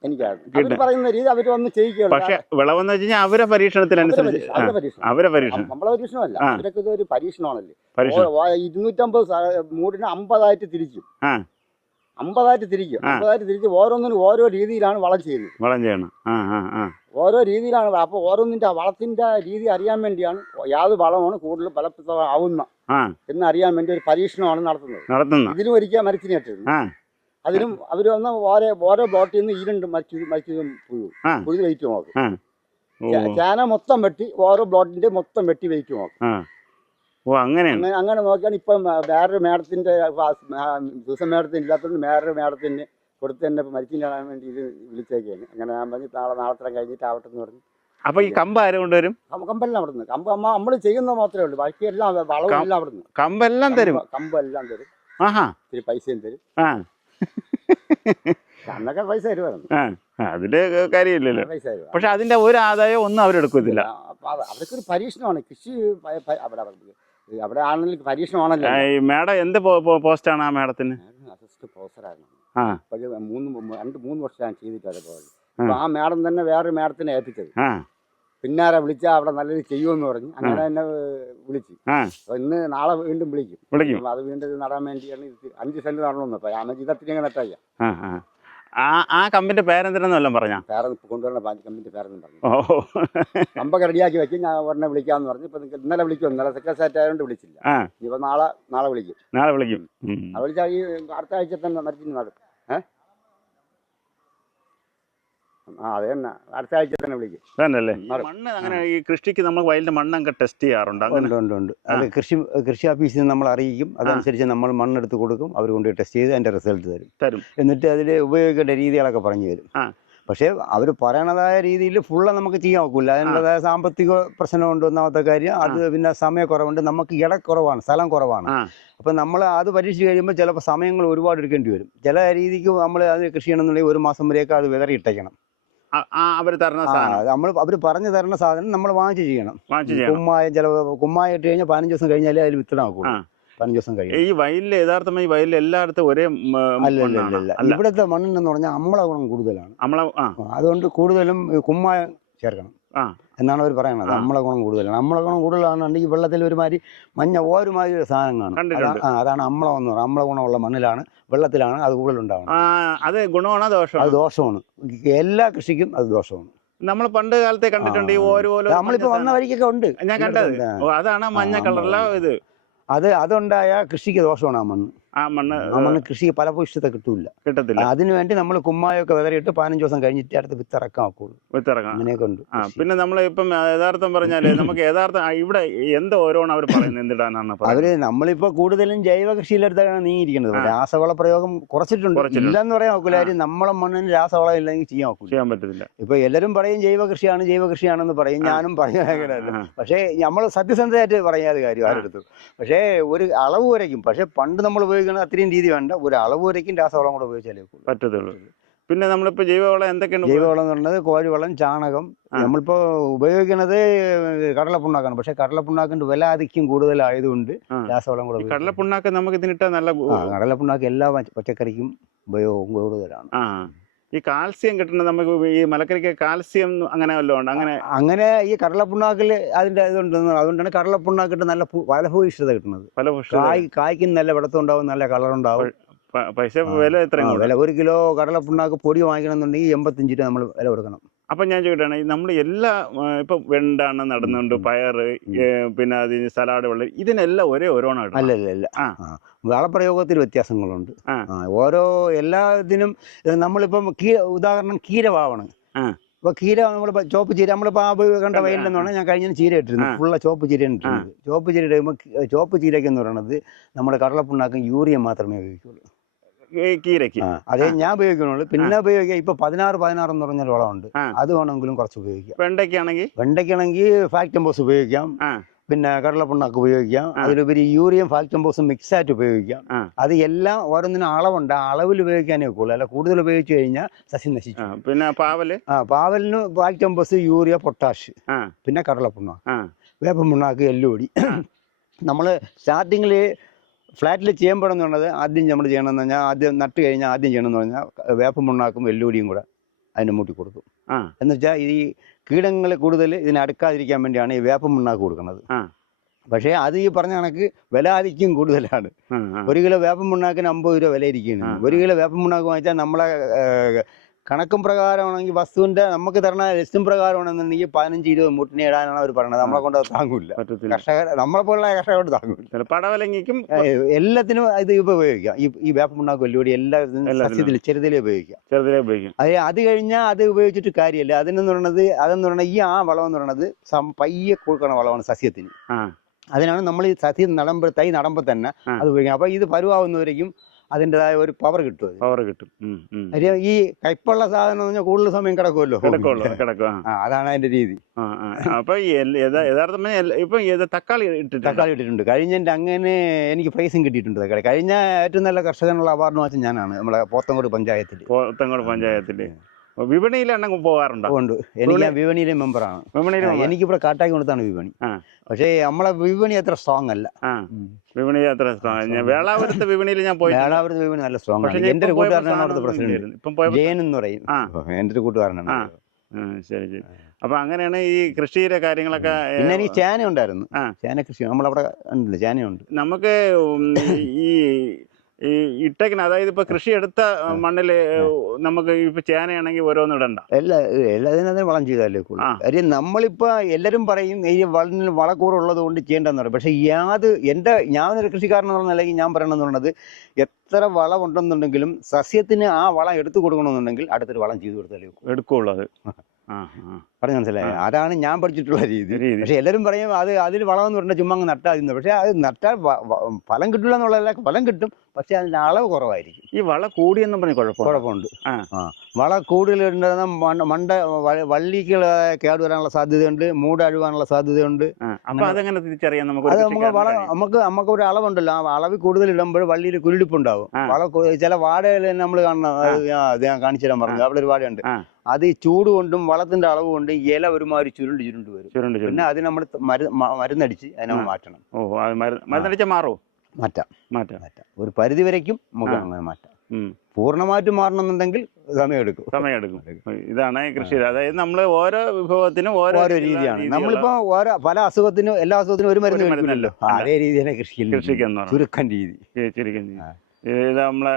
എനിക്കാണ് പറയുന്ന രീതി. അവര് വന്ന് ചെയ്യിക്കുകയാണ്. പക്ഷെ വിളവെന്ന് വെച്ച് കഴിഞ്ഞാൽ അവരെ പരീക്ഷണത്തിനനുസരിച്ച് അവരെ പരീക്ഷണം, നമ്മളെ പരീക്ഷണമല്ല. അവരൊക്കെ ഇത് ഒരു പരീക്ഷണമാണല്ലേ. 250 മൂടിന് 50 തിരിക്കും. 50 തിരിക്കും. ഓരോന്നിനും ഓരോ രീതിയിലാണ് വളം ചെയ്യുന്നത്. ഓരോ രീതിയിലാണ്. അപ്പൊ ഓരോന്നിന്റെ വളത്തിന്റെ രീതി അറിയാൻ വേണ്ടിയാണ് യാത് വളമാണ് കൂടുതൽ ഫലപ്രദമാവുന്ന എന്ന് അറിയാൻ വേണ്ടി ഒരു പരീക്ഷണമാണ് നടത്തുന്നത്. ഇതിനും ഒരിക്കൽ മരച്ചിനി നട്ടിരുന്നു. അതിനും അവര് വന്ന ഓരോ ബോട്ടിൽ നിന്ന് 2 മരിച്ചതും പുഴു വെയിറ്റ് നോക്കും. ചേന മൊത്തം വെട്ടി ഓരോ ബ്ലോട്ടിന്റെ മൊത്തം വെട്ടി വെയിറ്റ് നോക്കും. അങ്ങനെ നോക്കിയാണ് ഇപ്പം വേറൊരു മേഡത്തിന്റെ ദിവസം മേഡത്തിന് ഇല്ലാത്തതുകൊണ്ട് വേറൊരു മേഡത്തിന് കൊടുത്ത് തന്നെ മരിച്ചിന് കാണാൻ വേണ്ടി ഇത് വിളിച്ചേക്കാണ്. അങ്ങനെ ഞാൻ പറഞ്ഞു നാളെ കഴിഞ്ഞിട്ട് ആവട്ടെ എന്ന് പറഞ്ഞു. അപ്പൊ ഈ കമ്പ് ആരും കൊണ്ടുവരും? കമ്പെല്ലാം അവിടെ നിന്ന്. കമ്പ് നമ്മൾ ചെയ്യുന്നത് മാത്രമേ ഉള്ളൂ. ബാക്കി എല്ലാം വളവെല്ലാം അവിടെ നിന്ന്. കമ്പെല്ലാം തരും. കമ്പെല്ലാം തരും. ഇത്തിരി പൈസയും തരും. അന്നൊക്കെ പൈസ തരുമായിരുന്നു. അതില് കാര്യമില്ലല്ലോ. പക്ഷെ അതിന്റെ ഒരു ആദായം ഒന്നും അവരെടുക്കത്തില്ല. അവർക്കൊരു പരീക്ഷണമാണ് കൃഷി. അവിടെ ആണെങ്കിൽ പരീക്ഷണമാണല്ലോ. മേഡം എന്ത് പോസ്റ്റാണ് ആ മേഡത്തിന്? അസിസ്റ്റന്റ് പ്രൊഫസറായിരുന്നു. 2-3 വർഷം ഞാൻ ചെയ്തിട്ട് അതേപോലെ. അപ്പൊ ആ മേഡം തന്നെ വേറൊരു മേഡത്തിനെ ഏൽപ്പിച്ചത്. പിന്നാരെ വിളിച്ചാൽ അവിടെ നല്ലത് ചെയ്യുമെന്ന് പറഞ്ഞു. അങ്ങനെ തന്നെ വിളിച്ചു. ഇന്ന് നാളെ വീണ്ടും വിളിക്കും. അത് വീണ്ടും നടാൻ വേണ്ടിയാണ് 5 സെന്റ് നടണമെന്ന്. അപ്പൊ ഞാൻ ഇതത്തിനെ നട്ടായ ആ കമ്പിന്റെ പേരെന്തിനെന്ന് വല്ലതും പറഞ്ഞാ? പേരെ കൊണ്ടുവരണ കമ്പിന്റെ പേരെന്ന് പറഞ്ഞു. കമ്പൊക്കെ റെഡിയാക്കി വെക്കും. ഞാൻ ഉടനെ വിളിക്കാന്ന് പറഞ്ഞു. ഇപ്പൊ ഇന്നലെ വിളിക്കും. ഇന്നലെ സെക്രട്ടറി ആയതുകൊണ്ട് വിളിച്ചില്ല. ഇപ്പൊ നാളെ വിളിക്കും. വിളിച്ചാൽ ഈ അടുത്ത ആഴ്ച തന്നെ മരിച്ചിന് നടും. അതെ തന്നെ അടുത്ത ആഴ്ച തന്നെ വിളിക്കും. മണ്ണ് അങ്ങനെ ഈ കൃഷിക്ക് നമ്മൾ വയലിന്റെ മണ്ണൊക്കെ ടെസ്റ്റ് ചെയ്യാറുണ്ട്? ഉണ്ട്. അത് കൃഷി ഓഫീസിൽ നിന്ന് നമ്മൾ അറിയിക്കും. അതനുസരിച്ച് നമ്മൾ മണ്ണെടുത്ത് കൊടുക്കും. അവർ കൊണ്ട് ടെസ്റ്റ് ചെയ്ത് അതിന്റെ റിസൾട്ട് തരും. എന്നിട്ട് അതിൽ ഉപയോഗിക്കേണ്ട രീതികളൊക്കെ പറഞ്ഞു തരും. പക്ഷേ അവർ പറയണതായ രീതിയിൽ ഫുള്ള് നമുക്ക് ചെയ്യാൻ ഒക്കില്ല. അതിനുള്ളതായ സാമ്പത്തിക പ്രശ്നമുണ്ട് ഒന്നാമത്തെ കാര്യം. അത് പിന്നെ സമയക്കുറവുണ്ട്. നമുക്ക് ഇടക്കുറവാണ്, സ്ഥലം കുറവാണ്. അപ്പം നമ്മൾ അത് പരീക്ഷിച്ച് കഴിയുമ്പോൾ ചിലപ്പോൾ സമയങ്ങൾ ഒരുപാട് എടുക്കേണ്ടി വരും. ചില രീതിക്ക് നമ്മൾ അത് കൃഷി ചെയ്യണമെന്നുണ്ടെങ്കിൽ 1 മാസം വരെയൊക്കെ അത് വിതറിയിട്ടേക്കണം. അവർ പറഞ്ഞു തരുന്ന സാധനം നമ്മൾ വാങ്ങിച്ച് ചെയ്യണം. കുമ്മായ ഇട്ട് കഴിഞ്ഞാൽ 15 ദിവസം കഴിഞ്ഞാലേ അതിൽ വിത്തിടാക്കുള്ളൂ. 15 ദിവസം കഴിയും. ഈ വയലിൽ യഥാർത്ഥമായി വയലിൽ എല്ലായിടത്തും ഒരേ അല്ല. ഇവിടുത്തെ മണ്ണെന്ന് പറഞ്ഞാൽ അമ്ല ഗുണം കൂടുതലാണ്. അതുകൊണ്ട് കൂടുതലും കുമ്മായം ചേർക്കണം എന്നാണ് അവർ പറയുന്നത്. അമ്ല ഗുണം കൂടുതലാണ്. അമ്ല ഗുണം കൂടുതലാണെന്നുണ്ടെങ്കിൽ വെള്ളത്തിൽ ഒരുമാതിരി ഒരുമാതിരി സാധനം കാണും. അതാണ് അമ്ളം എന്ന് പറയുന്നത്. അമ്ല ഗുണമുള്ള മണ്ണിലാണ്, വെള്ളത്തിലാണ് അത് കൂടുതലുണ്ടാവുന്നത്. അത് ഗുണമാണോ ദോഷമാണോ? അത് ദോഷമാണ്. എല്ലാ കൃഷിക്കും അത് ദോഷമാണ്. നമ്മൾ പണ്ട് കാലത്തെ കണ്ടിട്ടുണ്ട് ഈ ഓരോ നമ്മളിപ്പോ വന്ന വഴിക്കൊക്കെ ഉണ്ട്. ഞാൻ കണ്ടത്. അതാണ് മഞ്ഞ കളറിലെ ഇത്. അതുണ്ടായ കൃഷിക്ക് ദോഷമാണ് ആ മണ്ണ് കൃഷിക്ക് ഫലഭൂയിഷ്ഠത കിട്ടത്തില്ല. അതിനുവേണ്ടി നമ്മൾ കുമ്മായൊക്കെ വിതറിയിട്ട് 15 ദിവസം കഴിഞ്ഞിട്ട് അടുത്ത് വിത്തിറക്കാൻ ഒക്കുള്ളൂ. അങ്ങനെയൊക്കെ ഉണ്ട്. പിന്നെ നമ്മൾ ഇപ്പം യഥാർത്ഥം പറഞ്ഞാല് നമുക്ക് യഥാർത്ഥം ഇവിടെ എന്ത് ഓരോന്ന് അവർ പറയുന്നത് എന്തിടാനാണ് നമ്മളിപ്പോ കൂടുതലും ജൈവ കൃഷിയിലെടുത്താണ് നീങ്ങിയിരിക്കുന്നത്. രാസവള പ്രയോഗം കുറച്ചിട്ടുണ്ട്. ഇല്ലെന്ന് പറയാൻ നോക്കില്ല. നമ്മളെ മണ്ണിന് രാസവളം ഇല്ലെങ്കിൽ ചെയ്യാൻ പറ്റത്തില്ല. ഇപ്പൊ എല്ലാരും പറയും ജൈവ കൃഷിയാണെന്ന് പറയും. ഞാനും പറയാൻ പക്ഷേ നമ്മൾ സത്യസന്ധമായിട്ട് പറയാതെ കാര്യം ആരെടുത്തു. പക്ഷേ ഒരു അളവ് വരയ്ക്കും. പക്ഷെ പണ്ട് നമ്മൾ ഉപയോഗിക്കുന്നത് അത്രയും രീതി വേണ്ട. ഒരു അളവ് വരയ്ക്കും രാസവളം കൂടെ ഉപയോഗിച്ചാലേ പറ്റത്തുള്ളൂ. പിന്നെ നമ്മളിപ്പോ ജൈവവളം എന്തൊക്കെയാണ്? ജൈവവളം എന്ന് പറയുന്നത് കോഴിവളം, ചാണകം. നമ്മളിപ്പോ ഉപയോഗിക്കുന്നത് കടലപ്പിണ്ണാക്കാണ്. പക്ഷെ കടലപ്പിണ്ണാക്കിന്റെ വില ആധിക്യം കൂടുതലായതുകൊണ്ട് രാസവളം കൂടെ. കടലപ്പിണ്ണാക്ക് നമുക്ക് ഇതിനിട്ടാൽ നല്ല കടലപ്പിണ്ണാക്ക് എല്ലാ പച്ചക്കറിക്കും ഉപയോഗം കൂടുതലാണ്. ഈ കാൽസ്യം കിട്ടുന്നത് നമുക്ക് ഈ മലക്കറിക്ക് കാൽസ്യം അങ്ങനെ വല്ലതും ഉണ്ട്? അങ്ങനെ ഈ കടലപ്പിണ്ണാക്കിൽ അതിന്റെ ഇതുണ്ടെന്ന്. അതുകൊണ്ടാണ് കടലപ്പിണ്ണാക്കിട്ട് നല്ല ഫലഭൂയിഷ്ഠത കിട്ടുന്നത്. കായ്ക്കും നല്ല വെളുത്തം ഉണ്ടാവും, നല്ല കളറുണ്ടാവും. പൈസ വില എത്രയും വില 1 കിലോ കടലപ്പിണ്ണാക്ക് പൊടി വാങ്ങിക്കണമെന്നുണ്ടെങ്കിൽ 85 രൂപ നമ്മൾ വില കൊടുക്കണം. അപ്പൊ ഞാൻ ചോദിക്കട്ടെ, നമ്മൾ എല്ലാ ഇപ്പൊ വെണ്ടാണ് നടന്നുണ്ട്, പയറ്, പിന്നെ അതിന് സലാഡ്, വെള്ളം, ഇതിനെല്ലാം ഓരോന്നാണ്? അല്ല. വളപ്രയോഗത്തിൽ വ്യത്യാസങ്ങളുണ്ട്. ഓരോ എല്ലാത്തിനും നമ്മളിപ്പം ഉദാഹരണം കീരവാവണം. ഇപ്പൊ കീര നമ്മളിപ്പോ ചോപ്പ് ചീര നമ്മളിപ്പോ കണ്ട വയലിലെന്ന് പറഞ്ഞാൽ ഞാൻ കഴിഞ്ഞ ചീര ഇട്ടിരുന്നു. ഫുള്ള ചോപ്പ് ചീര ഇട്ടിരുന്നത്. ചോപ്പ് ചീര ഇടുമ്പോൾ ചോപ്പ് ചീരയ്ക്ക് എന്ന് പറയുന്നത് നമ്മുടെ കടലപ്പിണ്ണാക്കും യൂറിയ മാത്രമേ ഉപയോഗിക്കുള്ളൂ കീരയ്ക്ക്. അതേ ഞാൻ ഉപയോഗിക്കണുള്ളൂ. പിന്നെ ഉപയോഗിക്കുക ഇപ്പൊ 16 എന്ന് പറഞ്ഞൊരു വളമുണ്ട്. അത് വേണമെങ്കിലും കുറച്ച് ഉപയോഗിക്കാം. വെണ്ടയ്ക്കാണെങ്കിൽ ഫാക്ടംബോസ് ഉപയോഗിക്കാം. പിന്നെ കടലപ്പിണ്ണാക്ക് ഉപയോഗിക്കാം. അതിലുപരി യൂറിയം ഫാക്ടംബോസും മിക്സ് ആയിട്ട് ഉപയോഗിക്കാം. അത് എല്ലാം ഓരോന്നിനും അളവുണ്ട്. ആ അളവിൽ ഉപയോഗിക്കാനേ ഒക്കുള്ളൂ. അല്ല കൂടുതൽ ഉപയോഗിച്ചു കഴിഞ്ഞാൽ സസ്യം നശിച്ചു. പിന്നെ പാവലിന് ഫാക്ടംബോസ്, യൂറിയ, പൊട്ടാഷ്, പിന്നെ കടലപ്പിണ്ണാക്ക്, വേപ്പപ്പിണ്ണാക്ക്, എല്ലുപൊടി. നമ്മൾ സ്റ്റാർട്ടിങ്ങിൽ ഫ്ലാറ്റിൽ ചെയ്യുമ്പോഴെന്ന് പറഞ്ഞത് ആദ്യം നമ്മൾ ചെയ്യണമെന്ന് പറഞ്ഞാൽ ആദ്യം നട്ട് കഴിഞ്ഞാൽ ആദ്യം ചെയ്യണമെന്ന് പറഞ്ഞാൽ വേപ്പപ്പിണ്ണാക്കും എല്ലുപൊടിയും കൂടെ അതിന് മൂട്ടി കൊടുക്കും. എന്ന് വെച്ചാൽ ഈ കീടങ്ങൾ കൂടുതൽ ഇതിനെ അടുക്കാതിരിക്കാൻ വേണ്ടിയാണ് ഈ വേപ്പപ്പിണ്ണാക്ക് കൊടുക്കുന്നത്. പക്ഷേ അത് ഈ പറഞ്ഞ കണക്ക് വില ആധിക്യം കൂടുതലാണ്. 1 കിലോ വേപ്പപ്പിണ്ണാക്കിന് 50 രൂപ വില ഇരിക്കുകയാണ്. 1 കിലോ വേപ്പപ്പിണ്ണാക്ക് വാങ്ങിച്ചാൽ നമ്മളെ കണക്കും പ്രകാരമാണെങ്കിൽ വസ്തുവിന്റെ നമുക്ക് തരണ ലിസ്റ്റും പ്രകാരമാണെന്നുണ്ടെങ്കിൽ 15-20 മൂട്ടിനെ ഇടാനാണ് അവർ പറയുന്നത്. നമ്മളെ കൊണ്ട് അത് താങ്ങൂല. നമ്മളെ പോലുള്ള കർഷകരോട് താങ്ങൂല. പടവലങ്ങിക്കും എല്ലാത്തിനും ഇത് ഉപയോഗിക്കാം. ഈ വേപ്പപ്പിണ്ണാക്ക് വെല്ലുവിളി എല്ലാ സസ്യത്തിലും ചെറുതിലേ ഉപയോഗിക്കാം. അത് കഴിഞ്ഞാൽ അത് ഉപയോഗിച്ചിട്ട് കാര്യമില്ല. അതെന്ന് പറയുന്നത് ഈ വളം എന്ന് പറയുന്നത് പയ്യെ കൊടുക്കണ വളമാണ് സസ്യത്തിന്. അതിനാണ് നമ്മൾ ഈ സസ്യം തൈ നടുമ്പോൾ തന്നെ അത് ഉപയോഗിക്കാം. അപ്പൊ ഇത് പരുവാകുന്നവരേക്കും അതിൻ്റെതായ ഒരു പവർ കിട്ടും. ഈ കയ്പുള്ള സാധനം എന്ന് പറഞ്ഞാൽ കൂടുതൽ സമയം കിടക്കുമല്ലോ. അതാണ് അതിന്റെ രീതി. അപ്പൊ തക്കാളി ഇട്ടിട്ടുണ്ട്. കഴിഞ്ഞതിന്റെ അങ്ങനെ എനിക്ക് പ്രൈസും കിട്ടിയിട്ടുണ്ട്. തക്കാളി കഴിഞ്ഞ ഏറ്റവും നല്ല കർഷകനുള്ള അവാർഡ് വാങ്ങിച്ച ഞാനാണ് നമ്മളെ പോത്തങ്കോട് പഞ്ചായത്തിൽ. വിപണിയിലാണ് പോകാറുണ്ടോ? ഉണ്ട്. ഞാൻ വിപണിയിലെ മെമ്പറാണ്. എനിക്കിവിടെ കാട്ടാക്കി കൊടുത്താണ് വിപണി. പക്ഷേ നമ്മളെ വിപണി അത്ര സ്ട്രോങ് അല്ല. വേളാപുരത്തെ വിപണിയിൽ ഞാൻ പോയി. വേളാപുരത്തെ വിപണി നല്ല സ്ട്രോങ് ആണ്. എന്റെ ഒരു കൂട്ടുകാരനാണ് അവിടുത്തെ പ്രസിഡന്റ്, ജയൻ എന്ന് പറയും. എന്റെ ഒരു കൂട്ടുകാരനാണ്. ശരി. അപ്പൊ അങ്ങനെയാണ് ഈ കൃഷിയുടെ കാര്യങ്ങളൊക്കെ. പിന്നെ എനിക്ക് ചേന ഉണ്ടായിരുന്നു. ചേന കൃഷി നമ്മളവിടെ ഉണ്ടല്ലോ, ചേനയുണ്ട്. നമുക്ക് ഈ ഇട്ടേക്കിന്, അതായത് ഇപ്പൊ കൃഷി എടുത്ത മണ്ണില് നമുക്ക് ഇപ്പൊ ചേനയാണെങ്കിൽ ഓരോന്നും ഇടണ്ട. എല്ലാത്തിനും വളം ചെയ്താലേ കാര്യം. നമ്മളിപ്പോ എല്ലാരും പറയും ഈ വളക്കൂറുള്ളത് കൊണ്ട് ചെയ്യേണ്ടെന്ന് പറയും. പക്ഷെ ഞാനൊരു കൃഷിക്കാരൻ എന്നുള്ള നിലയ്ക്ക് ഞാൻ പറയണമെന്ന് പറയുന്നത്, എത്ര വളം ഉണ്ടെന്നുണ്ടെങ്കിലും സസ്യത്തിന് ആ വളം എടുത്തു കൊടുക്കണമെന്നുണ്ടെങ്കിൽ അടുത്തൊരു വളം ചെയ്തു കൊടുത്താലേ എടുക്കുള്ളൂ. അത് പറഞ്ഞു മനസ്സിലായി. അതാണ് ഞാൻ പഠിച്ചിട്ടുള്ള രീതി. പക്ഷെ എല്ലാവരും പറയും അതിൽ വളം എന്ന് പറഞ്ഞാൽ ചുമ്മാ അങ്ങ് നട്ടാൽ മതി. പക്ഷെ അത് നട്ടാൽ ഫലം കിട്ടില്ല എന്നുള്ളതല്ല, ഫലം കിട്ടും. പക്ഷെ അതിന്റെ അളവ് കുറവായിരിക്കും. ഈ വള കൂടിയെന്നും പറഞ്ഞ് കുഴപ്പമുണ്ട്. വള കൂടുതലുണ്ടെന്ന വള്ളിക്ക് കേടുവരാനുള്ള സാധ്യതയുണ്ട്, മൂട് അഴുവാനുള്ള സാധ്യതയുണ്ട്. അതെങ്ങനെ തിരിച്ചറിയാൻ? നമുക്ക് ഒരു അളവുണ്ടല്ലോ. ആ അളവിൽ കൂടുതൽ ഇടുമ്പോൾ വള്ളിയിൽ കുരുടിപ്പുണ്ടാവും. ചില വാഴയിൽ നമ്മൾ കാണുന്ന ഞാൻ കാണിച്ചു തരാൻ പറഞ്ഞു. അവിടെ ഒരു വാഴയുണ്ട്. അത് ഈ ചൂട് കൊണ്ടും വളത്തിന്റെ അളവ് കൊണ്ട് ഇല ഒരുമാതിരി ചുരുണ്ട് വരും. പിന്നെ അത് നമ്മൾ മരുന്നടിച്ച് അതിനെ മാറ്റണം. മാറ്റാം. ഒരു പരിധി വരയ്ക്കും നമുക്ക് അങ്ങനെ മാറ്റാം. പൂർണ്ണമായിട്ടും മാറണമെന്നുണ്ടെങ്കിൽ സമയമെടുക്കും. ഇതാണ് കൃഷി. അതായത് നമ്മൾ ഓരോ വിഭവത്തിനും ഓരോ രീതിയാണ്. നമ്മളിപ്പോ പല അസുഖത്തിനും എല്ലാ അസുഖത്തിനും ഒരു മരുന്ന് കഴിക്കുമല്ലോ. അതേ രീതിയാണ് കൃഷിക്ക് ചുരുക്കം രീതി. ഇത് നമ്മളെ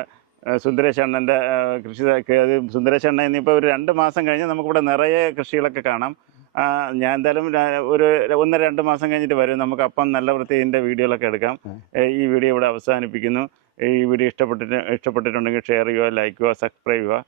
സുന്ദരേശ് അണ്ണൻ്റെ കൃഷി അത് സുന്ദരേശ് അണ്ണൻ ഇനിയിപ്പോൾ ഒരു 2 മാസം കഴിഞ്ഞ് നമുക്കിവിടെ നിറയെ കൃഷികളൊക്കെ കാണാം. ഞാൻ എന്തായാലും ഒരു 1-2 മാസം കഴിഞ്ഞിട്ട് വരും. നമുക്ക് അപ്പം നല്ല വൃത്തിൻ്റെ വീഡിയോകളൊക്കെ എടുക്കാം. ഈ വീഡിയോ ഇവിടെ അവസാനിപ്പിക്കുന്നു. ഈ വീഡിയോ ഇഷ്ടപ്പെട്ടിട്ടുണ്ടെങ്കിൽ ഷെയർ ചെയ്യുക, ലൈക്ക് ചെയ്യുക, സബ്സ്ക്രൈബ് ചെയ്യുക.